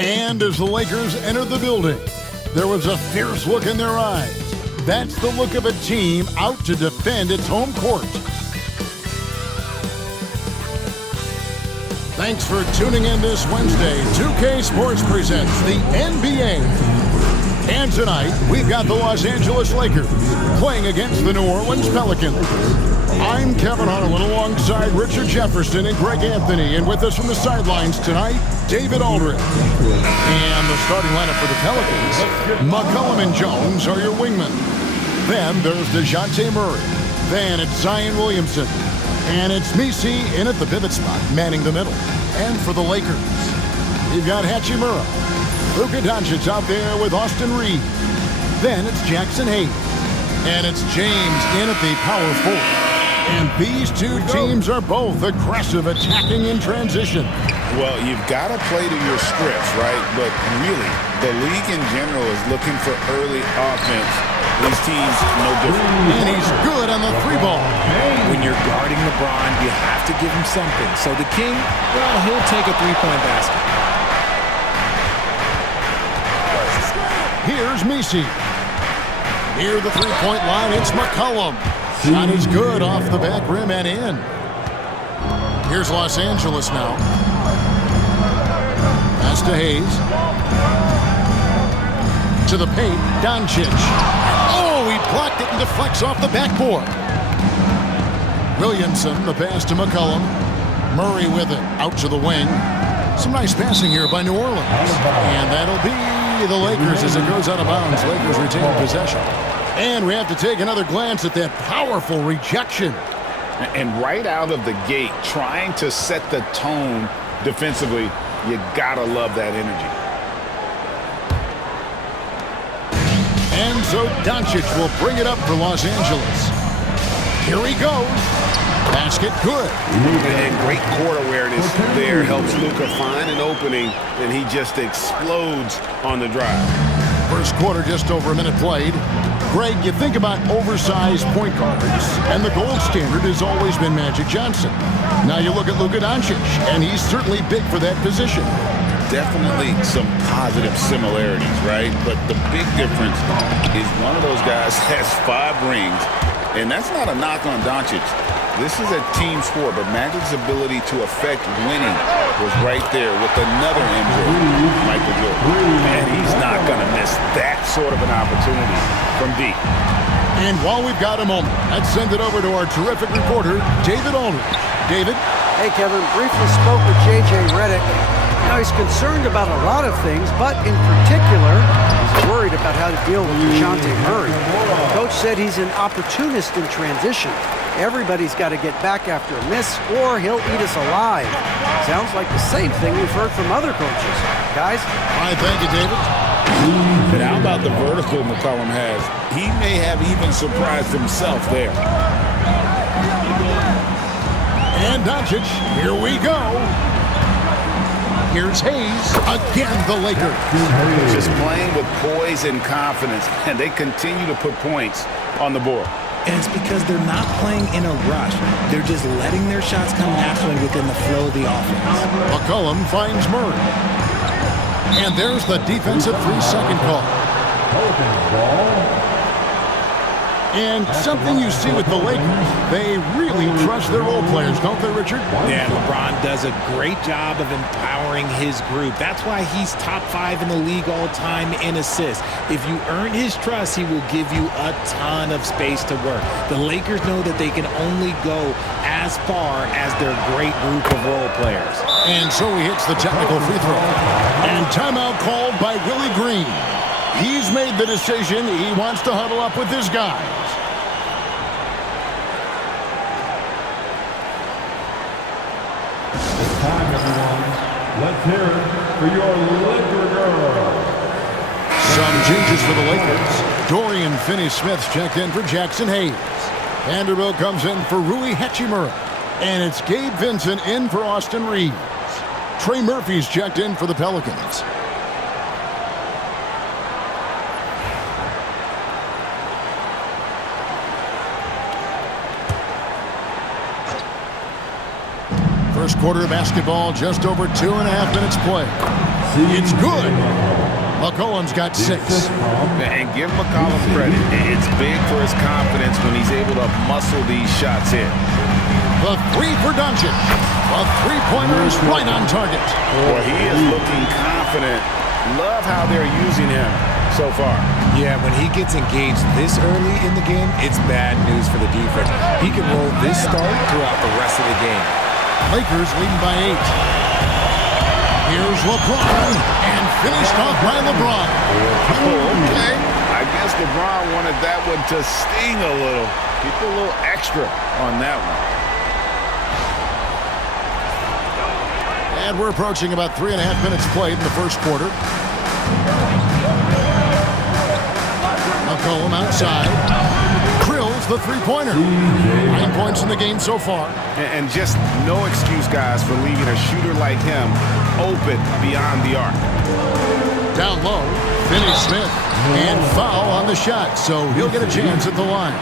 And as the Lakers entered the building, there was a fierce look in their eyes. That's the look of a team out to defend its home court. Thanks for tuning in this Wednesday. 2K Sports presents the NBA. And tonight, we've got the Los Angeles Lakers playing against the New Orleans Pelicans. I'm Kevin Harlan alongside Richard Jefferson and Greg Anthony. And with us from the sidelines tonight, David Aldridge. And the starting lineup for the Pelicans, McCollum and Jones are your wingmen. Then there's DeJounte Murray. Then it's Zion Williamson. And it's Misi in at the pivot spot, manning the middle. And for the Lakers, you've got Hachimura. Luka Doncic out there with Austin Reeves. Then it's Jackson Hayes. And it's James in at the power forward. And these two teams are both aggressive, attacking in transition. Well, you've got to play to your scripts, right? But really, the league in general is looking for early offense. These teams, no different. And he's good on the three ball. When you're guarding LeBron, you have to give him something. So the King, well, he'll take a three-point basket. Here's Misi. Near the three-point line, it's McCollum. Shot is good off the back rim and in. Here's Los Angeles now. Pass to Hayes. To the paint, Doncic. Oh, he blocked it and deflects off the backboard. Williamson, the pass to McCollum. Murray with it, out to the wing. Some nice passing here by New Orleans. And that'll be the Lakers as it goes out of bounds. Lakers retain possession. And we have to take another glance at that powerful rejection. And right out of the gate, trying to set the tone defensively, you gotta love that energy. And so Doncic will bring it up for Los Angeles. Here he goes. Basket good. And great court awareness there helps Luka find an opening, and he just explodes on the drive. First quarter, just over a minute played. Greg, you think about oversized point guards, and the gold standard has always been Magic Johnson. Now you look at Luka Doncic, and he's certainly big for that position. Definitely some positive similarities, right? But the big difference is one of those guys has 5 rings, and that's not a knock on Doncic. This is a team sport, but Magic's ability to affect winning was right there with another MJ, Michael Jordan. And he's not going to miss that sort of an opportunity from deep. And while we've got a moment, let's send it over to our terrific reporter, David Aldridge. David? Hey, Kevin. Briefly spoke with J.J. Redick. Now, he's concerned about a lot of things, but in particular, he's worried about how to deal with DeJounte Murray. The coach said he's an opportunist in transition. Everybody's got to get back after a miss, or he'll eat us alive. Sounds like the same thing we've heard from other coaches. Guys? All right, thank you, David. But how about the vertical McCollum has? He may have even surprised himself there. And Doncic, here we go. Here's Hayes. Again, the Lakers. Just playing with poise and confidence, and they continue to put points on the board. And it's because they're not playing in a rush. They're just letting their shots come naturally within the flow of the offense. McCollum finds Murray. And there's the defensive 3-second call. And something you see with the Lakers, they really trust their role players, don't they, Richard? Yeah, LeBron does a great job of empowering his group. That's why he's top 5 in the league all time in assists. If you earn his trust, he will give you a ton of space to work. The Lakers know that they can only go as far as their great group of role players. And so he hits the technical free throw. And timeout called by Willie Green. He's made the decision. He wants to huddle up with his guys. It's time, everyone. Let's hear it for your Laker girls. Some changes for the Lakers. Dorian Finney-Smith's checked in for Jackson Hayes. Vanderbilt comes in for Rui Hachimura. And it's Gabe Vincent in for Austin Reeves. Trey Murphy's checked in for the Pelicans. First quarter of basketball, just over 2.5 minutes play. It's good. McCollum's got 6. And give McCollum credit. It's big for his confidence when he's able to muscle these shots in. The 3 for Doncic. A three-pointer is right on target. Boy, he is looking confident. Love how they're using him so far. Yeah, when he gets engaged this early in the game, it's bad news for the defense. He can roll this start throughout the rest of the game. Lakers leading by 8. Here's LeBron, and finished off by LeBron. Okay. I guess LeBron wanted that one to sting a little. He put a little extra on that one. And we're approaching about 3.5 minutes played in the first quarter. McCollum outside. Drills the three-pointer. 9 points in the game so far. And just no excuse, guys, for leaving a shooter like him open beyond the arc. Down low, Finney Smith. And foul on the shot, so he'll get a chance at the line.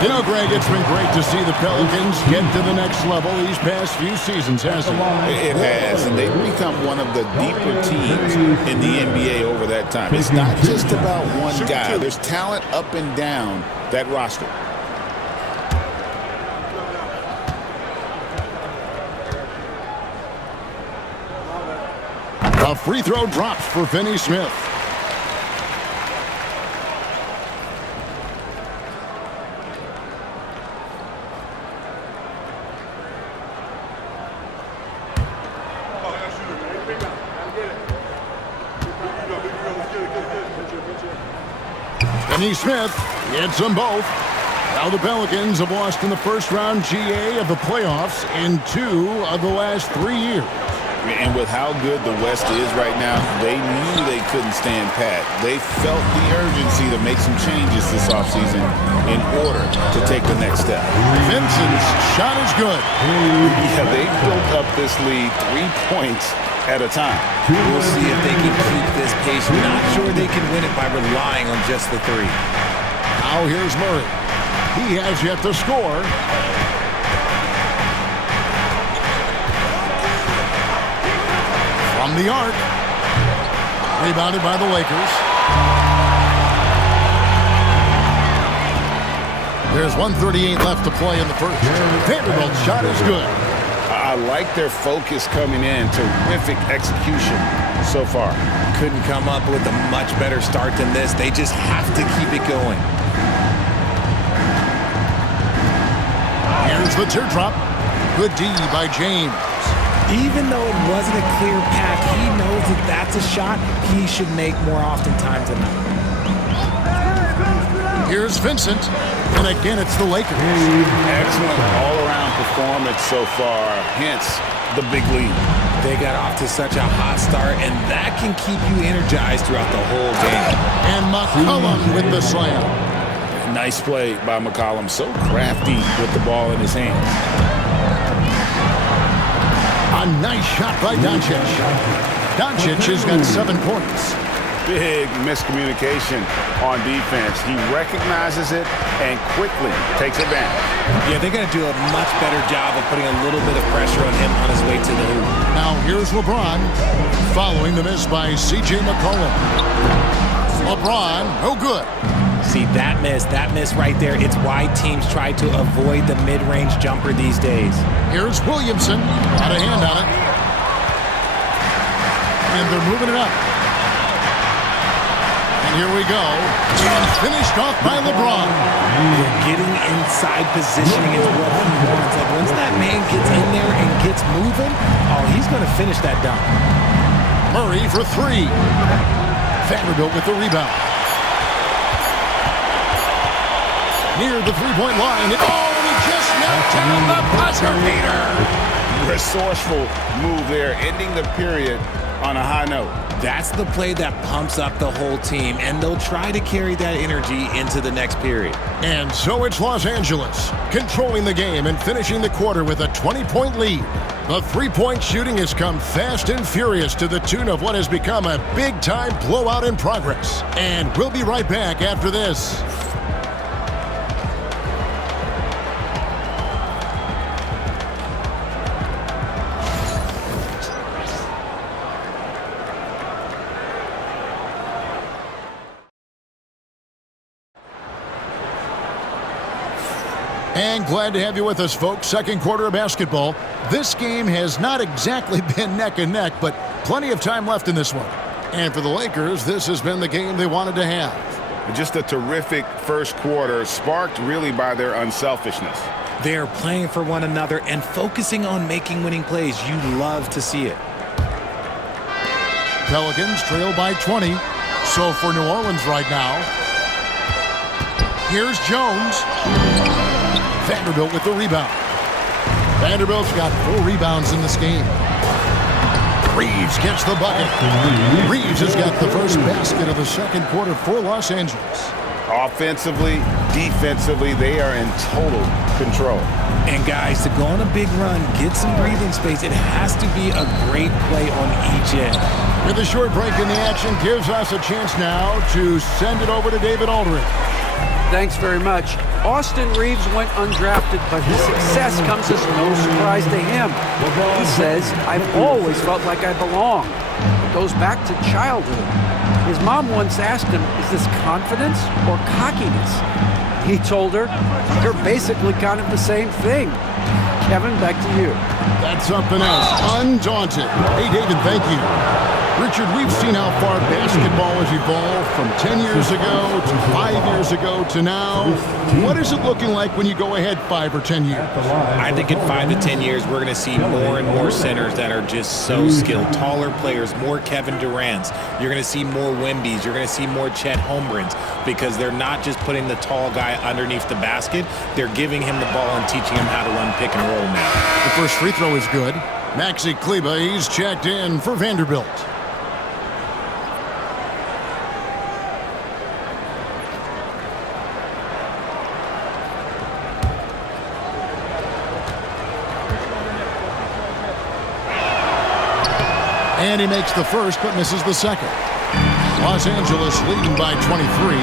You know, Greg, it's been great to see the Pelicans get to the next level these past few seasons, hasn't it? It has, and they've become one of the deeper teams in the NBA over that time. It's not just about one guy. There's talent up and down that roster. A free throw drops for Finney Smith. Finney Smith hits them both. Now the Pelicans have lost in the first round GA of the playoffs in 2 of the last 3 years. And with how good the West is right now, they knew they couldn't stand pat. They felt the urgency to make some changes this offseason in order to take the next step. Vincent's shot is good. Yeah, they built up this lead 3 points at a time. We'll see if they can keep this pace. We're not sure they can win it by relying on just the 3. Now here's Murray. He has yet to score. From the arc. Rebounded by the Lakers. There's 1:38 left to play in the first. Vanderbilt's shot is good. I like their focus coming in. Terrific execution so far. Couldn't come up with a much better start than this. They just have to keep it going. Here's the teardrop. Good D by James. Even though it wasn't a clear path, he knows that that's a shot he should make more oftentimes than not. Here's Vincent. And again, it's the Lakers. Excellent all-around performance so far, hence the big lead. They got off to such a hot start, and that can keep you energized throughout the whole game. And McCollum with the slam. Nice play by McCollum, so crafty with the ball in his hands. A nice shot by Doncic. Doncic has got 7 points. Big miscommunication on defense. He recognizes it and quickly takes advantage. Yeah, they're going to do a much better job of putting a little bit of pressure on him on his way to the hoop. Now here's LeBron, following the miss by C.J. McCollum. LeBron, no good. See, that miss right there, it's why teams try to avoid the mid-range jumper these days. Here's Williamson, got a hand on it. And they're moving it up. And here we go. And finished off by LeBron. They're getting inside positioning is what he wants. Like, once that man gets in there and gets moving, oh, he's going to finish that dunk. Murray for 3. Vanderbilt with the rebound. Near the three-point line. Oh, and he just knocked down the buzzer beater. Resourceful move there, ending the period on a high note. That's the play that pumps up the whole team, and they'll try to carry that energy into the next period. And so it's Los Angeles, controlling the game and finishing the quarter with a 20-point lead. The three-point shooting has come fast and furious to the tune of what has become a big-time blowout in progress. And we'll be right back after this. And glad to have you with us, folks. Second quarter of basketball. This game has not exactly been neck and neck, but plenty of time left in this one. And for the Lakers, this has been the game they wanted to have. Just a terrific first quarter, sparked really by their unselfishness. They're playing for one another and focusing on making winning plays. You love to see it. Pelicans trail by 20. So for New Orleans right now, here's Jones. Vanderbilt with the rebound. Vanderbilt's got 4 rebounds in this game. Reeves gets the bucket. Reeves has got the first basket of the second quarter for Los Angeles. Offensively, defensively, they are in total control. And guys, to go on a big run, get some breathing space, it has to be a great play on each end. With a short break in the action, gives us a chance now to send it over to David Aldridge. Thanks very much. Austin Reeves went undrafted, but his success comes as no surprise to him. He says, "I've always felt like I belong." It goes back to childhood. His mom once asked him, "Is this confidence or cockiness?" He told her, "They're basically kind of the same thing." Kevin, back to you. That's something else. Undaunted. Hey, David, thank you. Richard, we've seen how far basketball has evolved from 10 years ago to 5 years ago to now. What is it looking like when you go ahead 5 or 10 years? I think in 5 to 10 years, we're going to see more and more centers that are just so skilled. Taller players, more Kevin Durant's. You're going to see more Wembys. You're going to see more Chet Holmgrens because they're not just putting the tall guy underneath the basket. They're giving him the ball and teaching him how to run pick and roll now. The first free throw is good. Maxi Kleber, he's checked in for Vanderbilt. And he makes the first, but misses the second. Los Angeles leading by 23.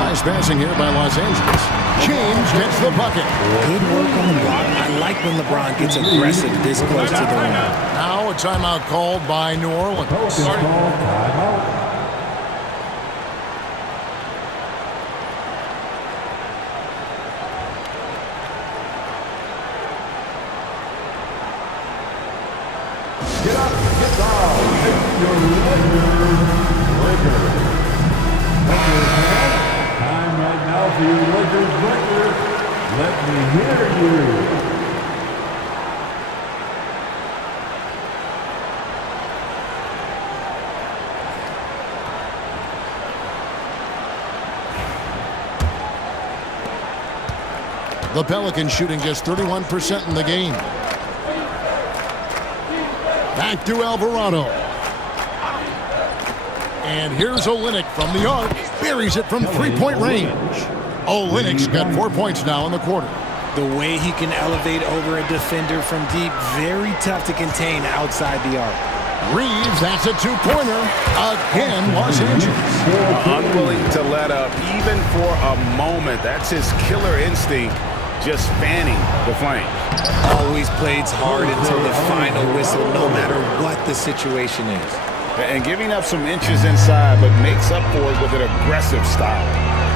Nice passing here by Los Angeles. James gets the bucket. Good work on the block. I like when LeBron gets aggressive this close to the rim. Now a timeout called by New Orleans. Get up, get down, it's your Lakers. Time right now for your Lakers record. Let me hear you. The Pelicans shooting just 31% in the game. Back to Alvarado. And here's Olynyk from the arc. Buries it from three-point range. Olynyk's got 4 points now in the quarter. The way he can elevate over a defender from deep, very tough to contain outside the arc. Reeves, that's a two-pointer. Again, Los Angeles. Unwilling to let up even for a moment. That's his killer instinct, just fanning the flame. Always plays hard until the final whistle, no matter what the situation is. And giving up some inches inside, but makes up for it with an aggressive style.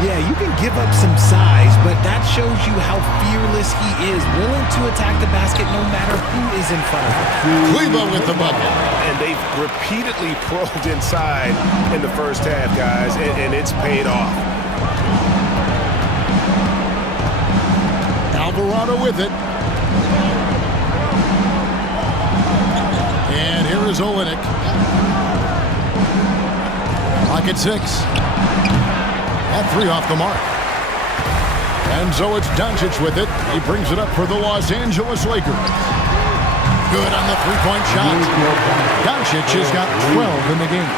Yeah, you can give up some size, but that shows you how fearless he is, willing to attack the basket no matter who is in front of him. Kleber with the bucket. And they've repeatedly probed inside in the first half, guys, and it's paid off. Alvarado with it. And here is Olynyk. Clock at 6. That 3 off the mark. And so it's Doncic with it. He brings it up for the Los Angeles Lakers. Good on the three-point shot. Doncic has got 12 in the game.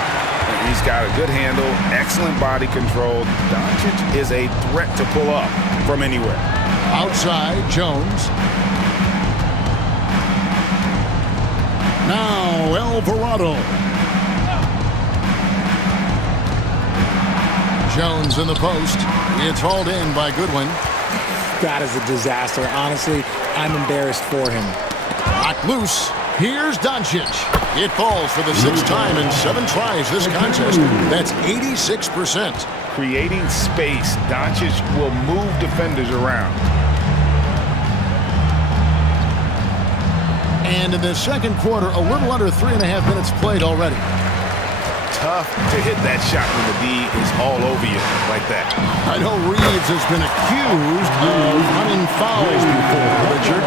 He's got a good handle, excellent body control. Doncic is a threat to pull up from anywhere. Outside, Jones. Now, Alvarado. Jones in the post. It's hauled in by Goodwin. That is a disaster. Honestly, I'm embarrassed for him. Knocked loose. Here's Doncic. It falls for the 6th time in 7 tries this contest. That's 86%. Creating space, Doncic will move defenders around. And in the second quarter, a little under 3.5 minutes played already. Tough to hit that shot when the D is all over you like that. I know Reeves has been accused of running fouls before, Richard.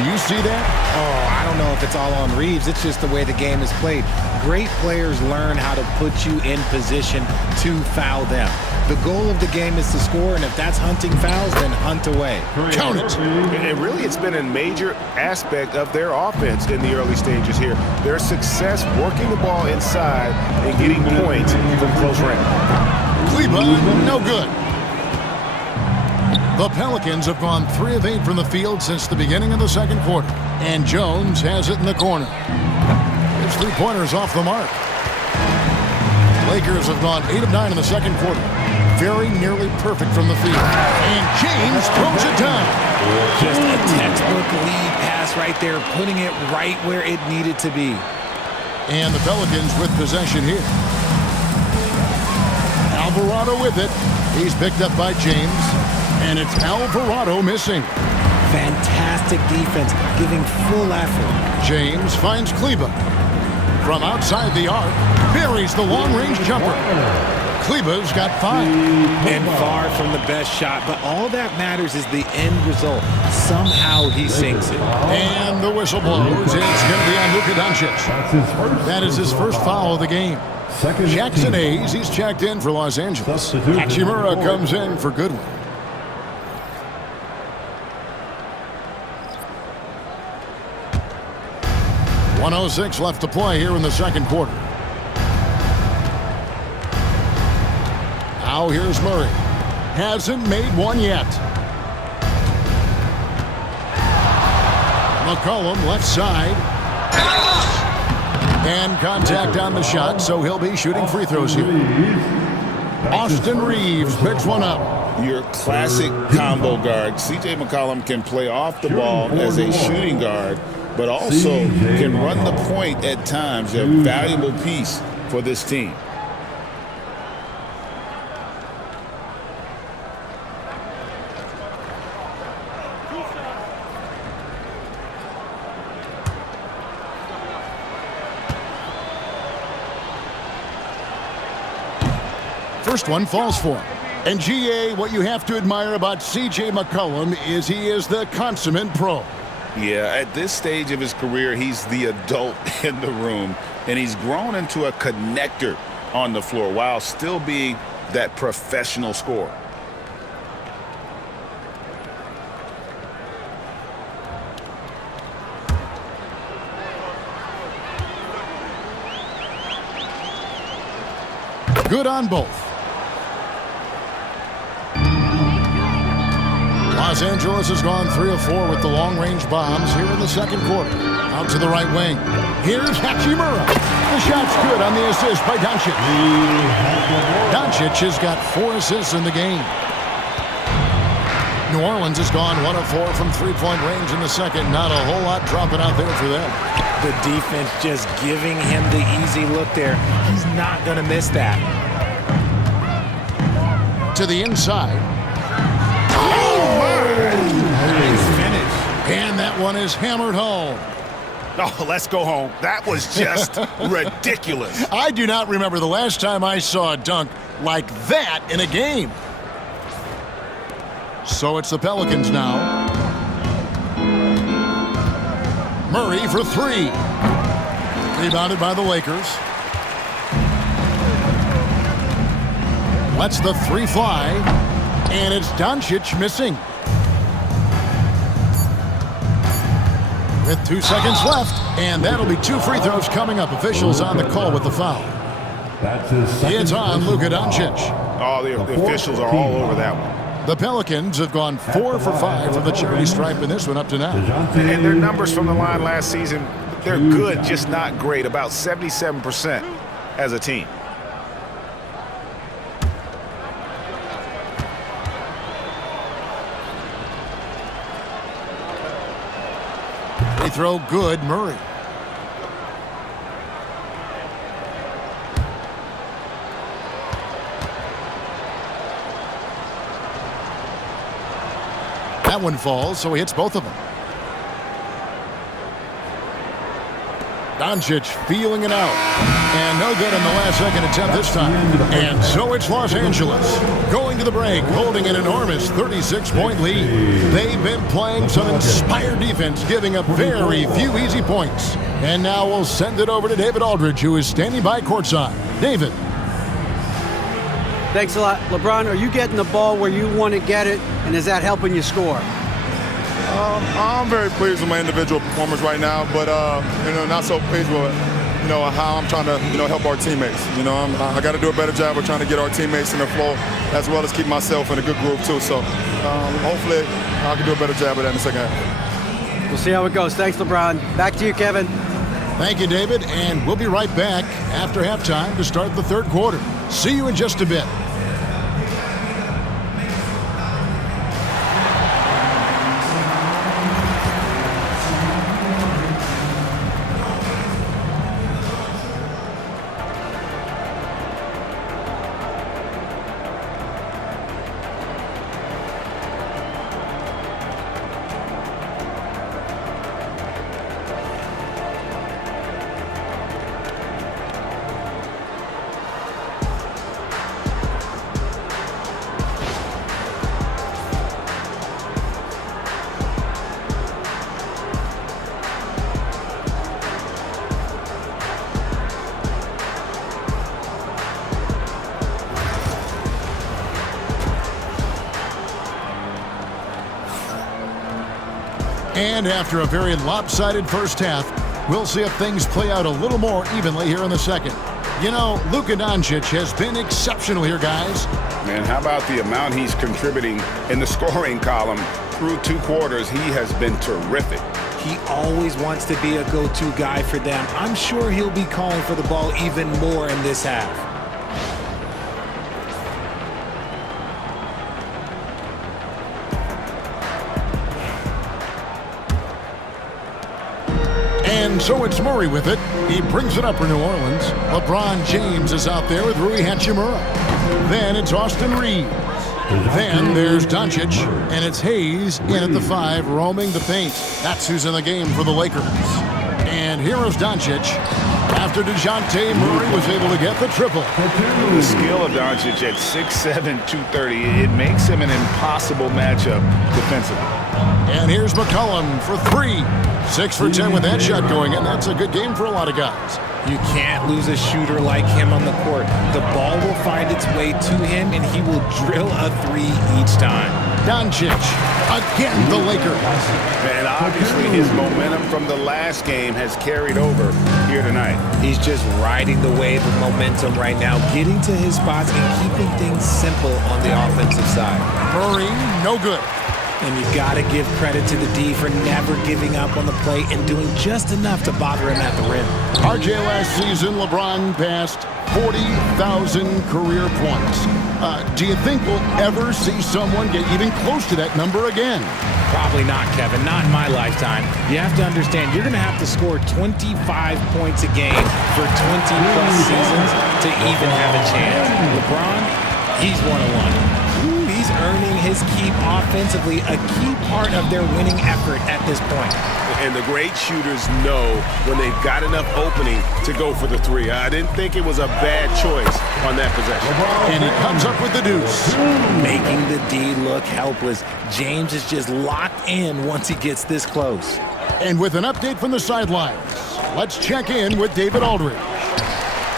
Do you see that? Oh, I don't know if it's all on Reeves. It's just the way the game is played. Great players learn how to put you in position to foul them. The goal of the game is to score, and if that's hunting fouls, then hunt away. Count it. And really, it's been a major aspect of their offense in the early stages here. Their success working the ball inside and getting points from close range. Kleba, no good. The Pelicans have gone 3 of 8 from the field since the beginning of the second quarter. And Jones has it in the corner. His three-pointers off the mark. Lakers have gone 8 of 9 in the second quarter. Very nearly perfect from the field. And James throws it down. Just a textbook lead pass right there, putting it right where it needed to be. And the Pelicans with possession here. Alvarado with it. He's picked up by James. And it's Alvarado missing. Fantastic defense, giving full effort. James finds Kleba. From outside the arc, buries the long-range jumper. Kleba's got 5. And far from the best shot, but all that matters is the end result. Somehow he sinks it. And the whistle blows. It's going to be on Luka Doncic. That is his first foul of the game. Jackson Hayes, he's checked in for Los Angeles. Hachimura comes in for Goodwin. .106 left to play here in the second quarter. Now here's Murray. Hasn't made one yet. McCollum left side. And contact on the shot, so he'll be shooting free throws here. Austin Reeves picks one up. Your classic combo guard. C.J. McCollum can play off the ball as a shooting guard, but also can run the point at times. A valuable piece for this team. First one falls for him. And GA, what you have to admire about C.J. McCollum is he is the consummate pro. Yeah, at this stage of his career, he's the adult in the room, and he's grown into a connector on the floor while still being that professional scorer. Good on both. Los Angeles has gone 3 of 4 with the long-range bombs here in the second quarter. Out to the right wing. Here's Hachimura. The shot's good on the assist by Doncic. Doncic has got 4 assists in the game. New Orleans has gone 1 of 4 from three-point range in the second. Not a whole lot dropping out there for them. The defense just giving him the easy look there. He's not going to miss that. To the inside. Nice finish. And that one is hammered home. Oh, let's go home. That was just ridiculous. I do not remember the last time I saw a dunk like that in a game. So it's the Pelicans now. Murray for 3. Rebounded by the Lakers. Lets the 3 fly. And it's Doncic missing. With 2 seconds left. And that'll be 2 free throws coming up. Officials on the call with the foul. It's on Luka Doncic. Oh, the officials are all over that one. The Pelicans have gone 4 for 5 from the charity stripe in this one up to now. And their numbers from the line last season, they're good, just not great. About 77% as a team. Free throw good, Murray. That one falls, so he hits both of them. Doncic feeling it out. And no good in the last second attempt this time. And so it's Los Angeles going to the break, holding an enormous 36-point lead. They've been playing some inspired defense, giving up very few easy points. And now we'll send it over to David Aldridge, who is standing by courtside. David. Thanks a lot. LeBron, are you getting the ball where you want to get it, and is that helping you score? I'm very pleased with my individual performance right now, but not so pleased with how I'm trying to help our teammates. I got to do a better job of trying to get our teammates in the flow, as well as keep myself in a good groove too. So hopefully I can do a better job of that in the second half. We'll see how it goes. Thanks, LeBron. Back to you, Kevin. Thank you, David, and we'll be right back after halftime to start the third quarter. See you in just a bit. And after a very lopsided first half, we'll see if things play out a little more evenly here in the second. Luka Doncic has been exceptional here, guys. Man, how about the amount he's contributing in the scoring column through 2 quarters? He has been terrific. He always wants to be a go-to guy for them. I'm sure he'll be calling for the ball even more in this half. And so it's Murray with it. He brings it up for New Orleans. LeBron James is out there with Rui Hachimura. Then it's Austin Reeves. Then there's Doncic, and it's Hayes in at the 5, roaming the paint. That's who's in the game for the Lakers. And here is Doncic. After DeJounte Murray was able to get the triple. The skill of Doncic at 6'7", 230, it makes him an impossible matchup defensively. And here's McCollum for 3. 6 for 10 with that shot going, and that's a good game for a lot of guys. You can't lose a shooter like him on the court. The ball will find its way to him, and he will drill a 3 each time. Doncic, again the Lakers. And obviously his momentum from the last game has carried over here tonight. He's just riding the wave of momentum right now, getting to his spots and keeping things simple on the offensive side. Murray, no good. And you got to give credit to the D for never giving up on the play and doing just enough to bother him at the rim. RJ, last season, LeBron passed 40,000 career points. Do you think we'll ever see someone get even close to that number again? Probably not, Kevin. Not in my lifetime. You have to understand, you're going to have to score 25 points a game for 20-plus seasons to even have a chance. LeBron, he's one-on-one. He's earning his keep offensively, a key part of their winning effort at this point. And the great shooters know when they've got enough opening to go for the 3. I didn't think it was a bad choice on that possession. And he comes up with the deuce. Making the D look helpless. James is just locked in once he gets this close. And with an update from the sidelines, let's check in with David Aldridge.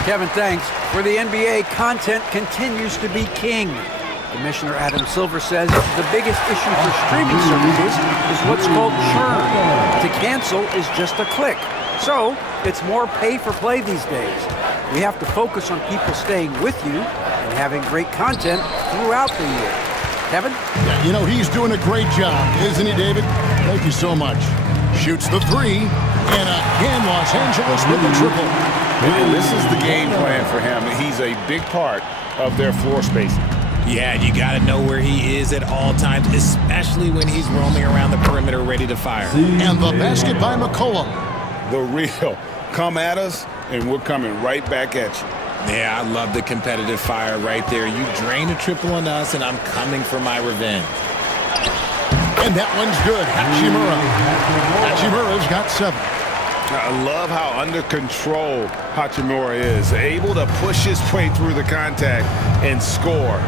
Kevin, thanks. For the NBA, content continues to be king. Commissioner Adam Silver says the biggest issue for streaming services is what's called churn. To cancel is just a click. So it's more pay for play these days. We have to focus on people staying with you and having great content throughout the year. Kevin? Yeah, he's doing a great job, isn't he, David? Thank you so much. Shoots the 3, and again Los Angeles with the triple. And this is the game plan for him. He's a big part of their floor spacing. Yeah, you got to know where he is at all times, especially when he's roaming around the perimeter ready to fire. And the basket by McCollum. The real. Come at us, and we're coming right back at you. Yeah, I love the competitive fire right there. You drain a triple on us, and I'm coming for my revenge. And that one's good. Hachimura. Hachimura's got 7. I love how under control Hachimura is. Able to push his way through the contact and score.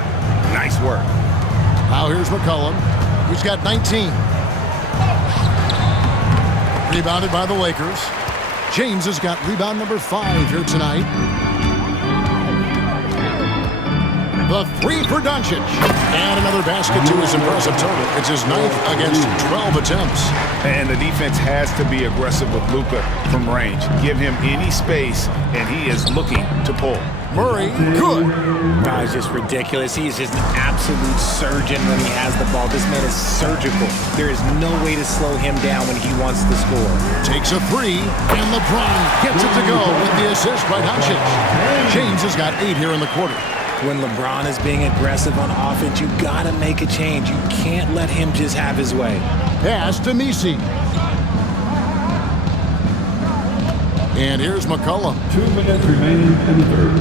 Nice work. Now here's McCollum. He's got 19. Rebounded by the Lakers. James has got rebound number 5 here tonight. The 3 for Doncic. And another basket to his impressive total. It's his 9th against 12 attempts. And the defense has to be aggressive with Luka from range. Give him any space, and he is looking to pull. Murray, good. That is just ridiculous. He is just an absolute surgeon when he has the ball. This man is surgical. There is no way to slow him down when he wants to score. Takes a 3, and LeBron gets it to go with the assist by Doncic. James has got 8 here in the quarter. When LeBron is being aggressive on offense, you gotta make a change. You can't let him just have his way. Pass to Nisi. And here's McCollum. 2 minutes remaining in the third.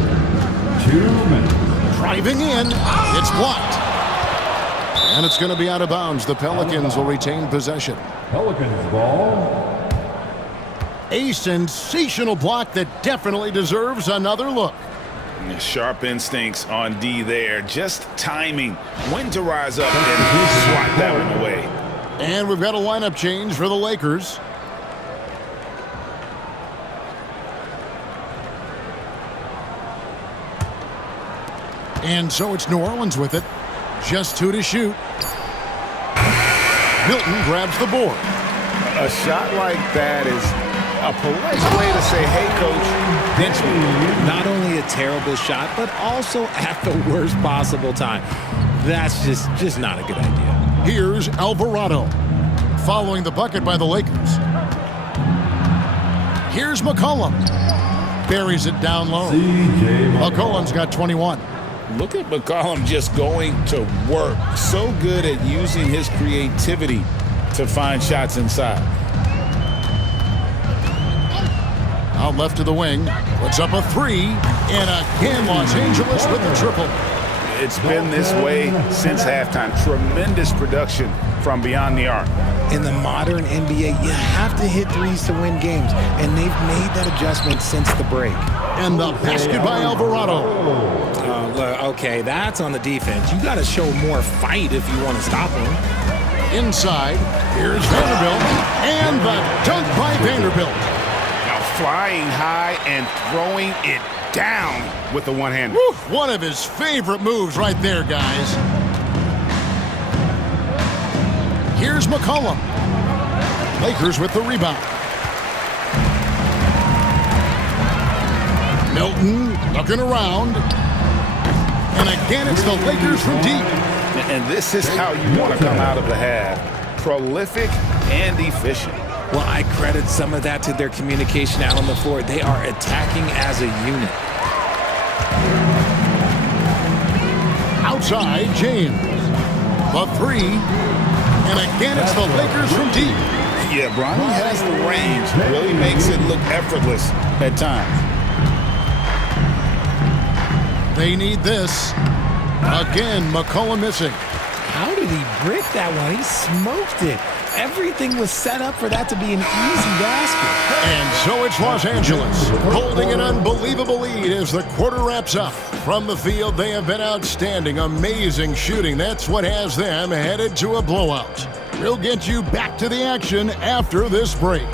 2 minutes. Driving in. It's blocked. And it's going to be out of bounds. The Pelicans will retain possession. Pelicans ball. A sensational block that definitely deserves another look. Sharp instincts on D there. Just timing when to rise up and swat that one away. And we've got a lineup change for the Lakers. And so it's New Orleans with it. Just 2 to shoot. Milton grabs the board. A shot like that is a polite way to say, hey, coach, bench me. Not only a terrible shot, but also at the worst possible time. That's just not a good idea. Here's Alvarado. Following the bucket by the Lakers. Here's McCollum. Buries it down low. McCollum's got 21. Look at McCollum just going to work. So good at using his creativity to find shots inside. Out left to the wing. Puts up a 3. And again, Los Angeles with the triple. It's been this way since halftime. Tremendous production from beyond the arc. In the modern NBA, you have to hit threes to win games, and they've made that adjustment since the break. And the basket by Alvarado. Okay, that's on the defense. You got to show more fight if you want to stop him. Inside, here's Vanderbilt. And the dunk by Vanderbilt. Now flying high and throwing it down with the one-hander. One of his favorite moves right there, guys. Here's McCollum. Lakers with the rebound. Milton looking around. And again, it's the Lakers from deep. And this is how you want to come out of the half. Prolific and efficient. Well, I credit some of that to their communication out on the floor. They are attacking as a unit. Outside, James. The 3. And again, it's the Lakers from deep. Yeah, Bronny has the range. Really makes it look effortless at times. They need this. Again, McCollum missing. How did he brick that one? He smoked it. Everything was set up for that to be an easy basket. And so it's Los Angeles holding an unbelievable lead as the quarter wraps up. From the field, they have been outstanding, amazing shooting. That's what has them headed to a blowout. We'll get you back to the action after this break.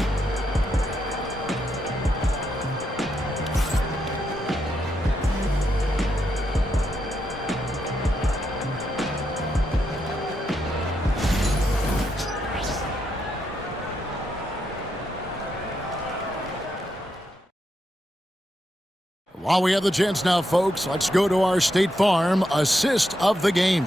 While we have the chance now, folks, let's go to our State Farm assist of the game.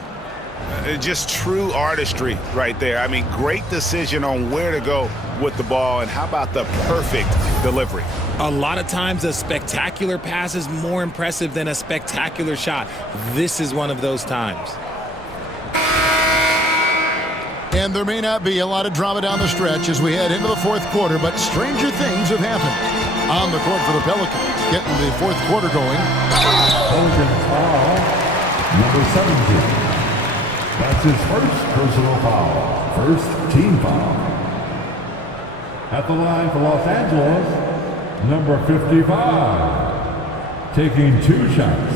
Just true artistry right there. I mean, great decision on where to go with the ball, and how about the perfect delivery? A lot of times a spectacular pass is more impressive than a spectacular shot. This is one of those times. And there may not be a lot of drama down the stretch as we head into the fourth quarter, but stranger things have happened. On the court for the Pelicans, getting the fourth quarter going. Pelicans foul, number 17. That's his first personal foul. First team foul. At the line for Los Angeles, number 55, taking 2 shots.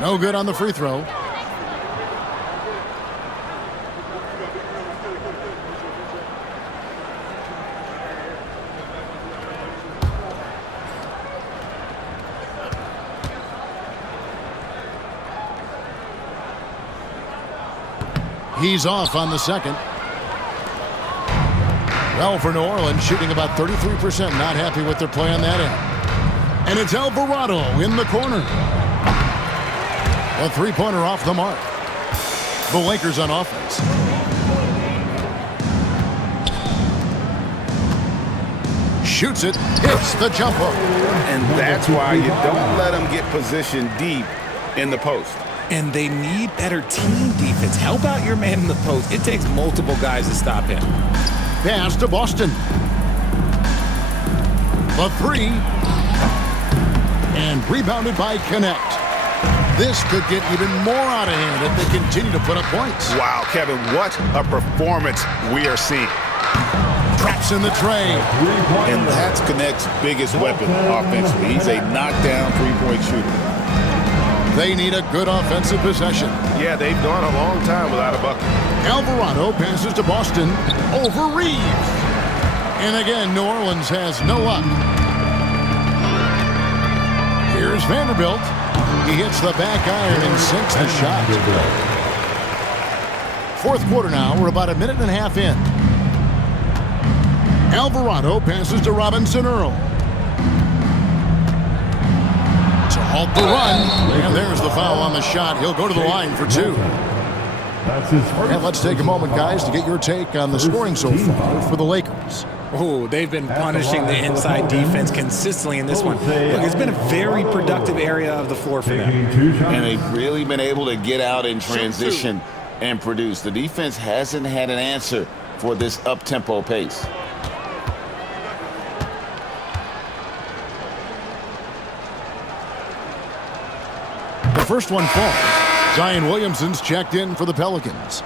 No good on the free throw. He's off on the second. Well, for New Orleans, shooting about 33%. Not happy with their play on that end. And it's Alvarado in the corner. A three-pointer off the mark. The Lakers on offense. Shoots it, hits the jumper. And that's why you don't let them get positioned deep in the post. And they need better team defense. Help out your man in the post. It takes multiple guys to stop him. Pass to Boston. The three. And rebounded by Connect. This could get even more out of hand if they continue to put up points. Wow, Kevin, what a performance we are seeing. Traps in the tray. And that's Connect's biggest weapon offensively. He's a knockdown three-point shooter. They need a good offensive possession. Yeah, they've gone a long time without a bucket. Alvarado passes to Boston over Reeves. And again, New Orleans has no luck. Here's Vanderbilt. He hits the back iron and sinks the shot. Fourth quarter now. We're about a minute and a half in. Alvarado passes to Robinson Earl. To halt the run. And there's the foul on the shot. He'll go to the line for 2. That's his first. And let's take a moment, guys, to get your take on the scoring so far for the Lakers. Oh, they've been punishing the inside defense consistently in this one. Look, it's been a very productive area of the floor for them. And they've really been able to get out in transition and produce. The defense hasn't had an answer for this up-tempo pace. The first one falls. Zion Williamson's checked in for the Pelicans.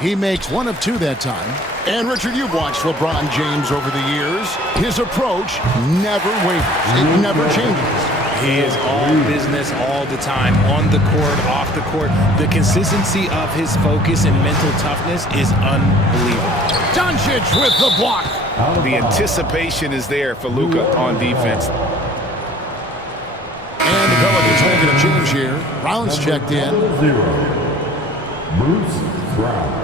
He makes 1 of 2 that time. And Richard, you've watched LeBron James over the years. His approach never wavers. It never changes. He is all business all the time, on the court, off the court. The consistency of his focus and mental toughness is unbelievable. Doncic with the block. The anticipation is there for Luka on defense. And the Pelicans making a change here. Brown's checked in. Bruce Brown.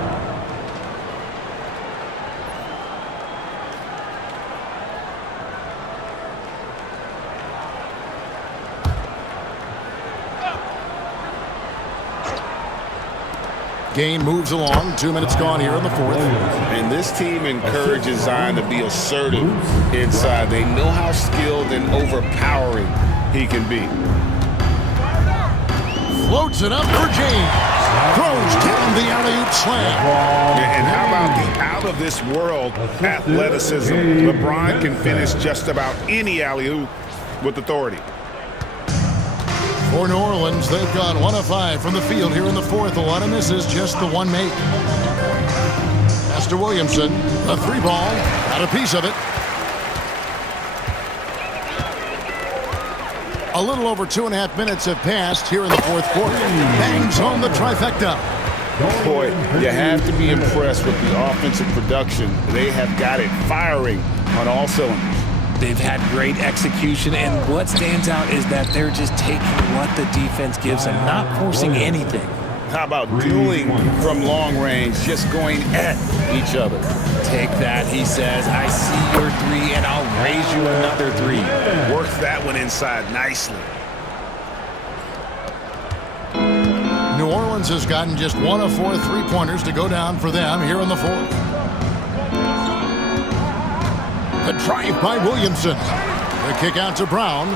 Game moves along. 2 minutes gone here in the fourth. And this team encourages Zion to be assertive inside. They know how skilled and overpowering he can be. Floats it up for James. Throws down the alley-oop slam. And how about the out-of-this-world athleticism? LeBron can finish just about any alley-oop with authority. For New Orleans, they've gone 1 of 5 from the field here in the fourth. A lot of misses, just the one make. Pass to Williamson. A 3-ball. Got a piece of it. A little over 2.5 minutes have passed here in the fourth quarter. Bangs home the trifecta. Boy, you have to be impressed with the offensive production. They have got it firing on all cylinders. They've had great execution, and what stands out is that they're just taking what the defense gives them, not forcing anything. How about dueling from long range, just going at each other? Take that, he says. I see your 3, and I'll raise you another 3. Works that one inside nicely. Orleans has gotten just 1 of 4 3-pointers to go down for them here in the fourth. The drive by Williamson. The kick out to Brown.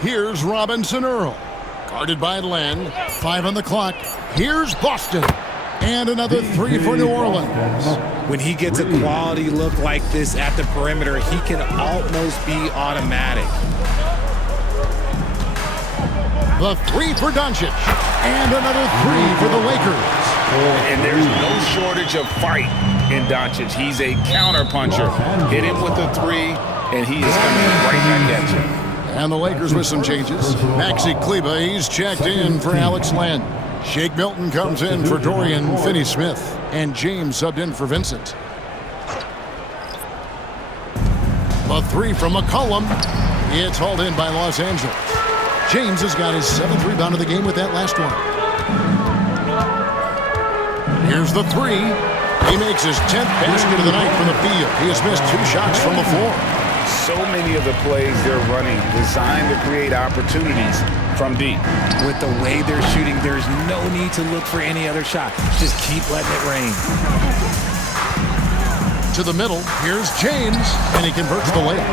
Here's Robinson Earl. Guarded by Len. 5 on the clock. Here's Boston. And another 3 for New Orleans. When he gets a quality look like this at the perimeter, he can almost be automatic. The 3 for Doncic. And another 3 for the Lakers. And there's no shortage of fight in Doncic. He's a counter-puncher. Hit him with a 3, and he is coming right back at you. And the Lakers with some changes. Maxi Kleber, he's checked in for Alex Len. Shake Milton comes in for Dorian Finney-Smith. And James subbed in for Vincent. The 3 from McCollum. It's hauled in by Los Angeles. James has got his 7th rebound of the game with that last one. Here's the 3. He makes his 10th basket of the night from the field. He has missed 2 shots from the floor. So many of the plays they're running designed to create opportunities from deep. With the way they're shooting, there's no need to look for any other shot. Just keep letting it rain. To the middle, here's James, and he converts the layup.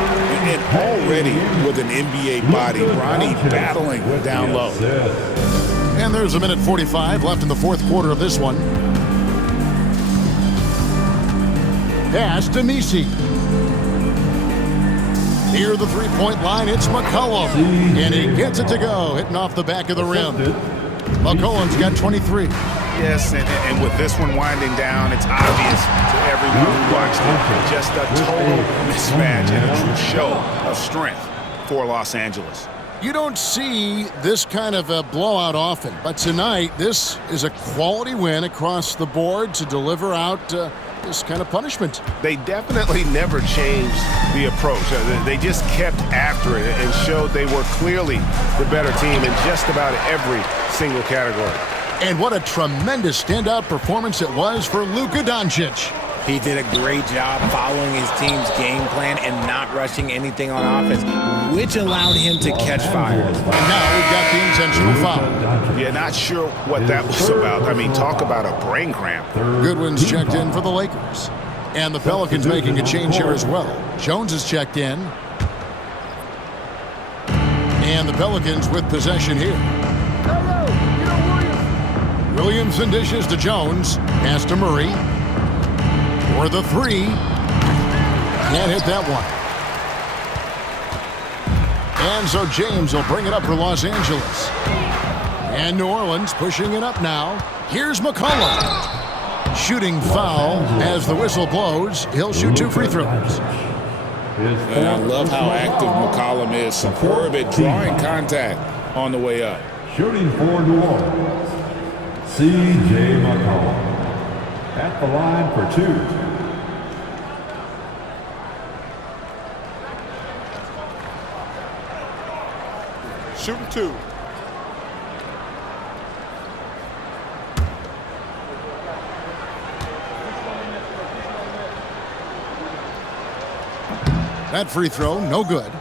And already with an NBA body, Ronnie battling down low. And there's a minute 45 left in the fourth quarter of this one. Pass to Messi. Near the three-point line, it's McCollum. And he gets it to go, hitting off the back of the rim. McCollum's got 23. Yes, and with this one winding down, it's obvious to everyone who watched it. Just a total mismatch and a true show of strength for Los Angeles. You don't see this kind of a blowout often, but tonight this is a quality win across the board to deliver out this kind of punishment. They definitely never changed the approach. They just kept after it and showed they were clearly the better team in just about every single category. And what a tremendous standout performance it was for Luka Doncic. He did a great job following his team's game plan and not rushing anything on offense, which allowed him to catch fire. And now we've got the intentional foul. Yeah, not sure what that was about. I mean, talk about a brain cramp. Goodwin's checked in for the Lakers. And the Pelicans making a change here as well. Jones is checked in. And the Pelicans with possession here. Williamson dishes to Jones. Pass to Murray. For the 3. Can't hit that one. And so James will bring it up for Los Angeles. And New Orleans pushing it up now. Here's McCollum. Shooting foul as the whistle blows. He'll shoot 2 free throws. And I love how active McCollum is. Superb at drawing contact on the way up. Shooting for New Orleans, C.J. McCollum. At the line for 2. Shooting 2. That free throw, no good.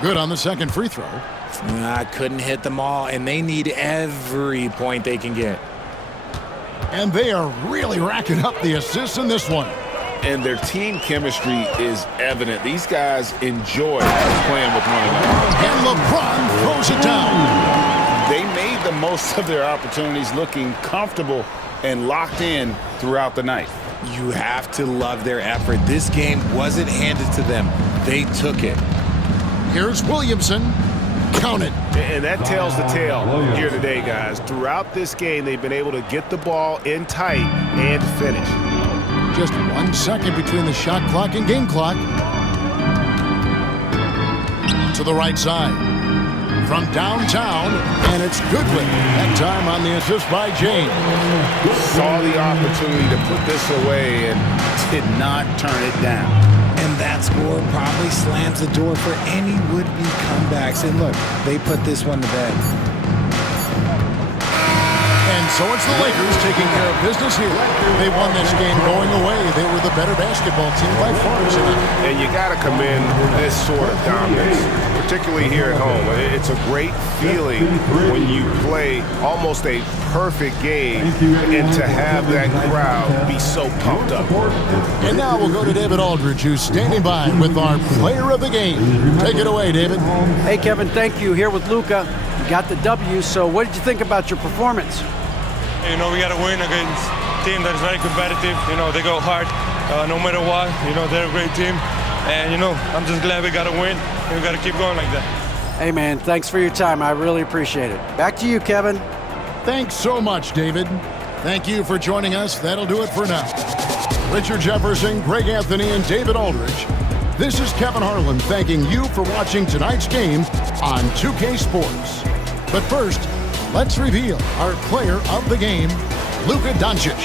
Good on the second free throw. I couldn't hit them all, and they need every point they can get. And they are really racking up the assists in this one. And their team chemistry is evident. These guys enjoy playing with one another. And LeBron throws it down. They made the most of their opportunities, looking comfortable and locked in throughout the night. You have to love their effort. This game wasn't handed to them. They took it. Here's Williamson. Count it. And that tells the tale here today, guys. Throughout this game, they've been able to get the ball in tight and finish. Just 1 second between the shot clock and game clock. To the right side. from downtown, and it's Goodwin. That time on the assist by James. Saw the opportunity to put this away and did not turn it down. And that score probably slams the door for any would-be comebacks. And look, they put this one to bed. And so it's the Lakers taking care of business here. They won this game going away. They were the better basketball team by far tonight. And you got to commend this sort of dominance, particularly here at home. It's a great feeling when you play almost a perfect game and to have that crowd be so pumped up. And now we'll go to David Aldridge, who's standing by with our player of the game. Take it away, David. Hey, Kevin, thank you. Here with Luka. You got the W, so what did you think about your performance? You know, we got to win against a team that is very competitive. You know, they go hard no matter what. You know, they're a great team. And, you know, I'm just glad we got to win. And we got to keep going like that. Hey, man, thanks for your time. I really appreciate it. Back to you, Kevin. Thanks so much, David. Thank you for joining us. That'll do it for now. Richard Jefferson, Greg Anthony, and David Aldridge. This is Kevin Harlan thanking you for watching tonight's game on 2K Sports. But first, let's reveal our player of the game, Luka Doncic.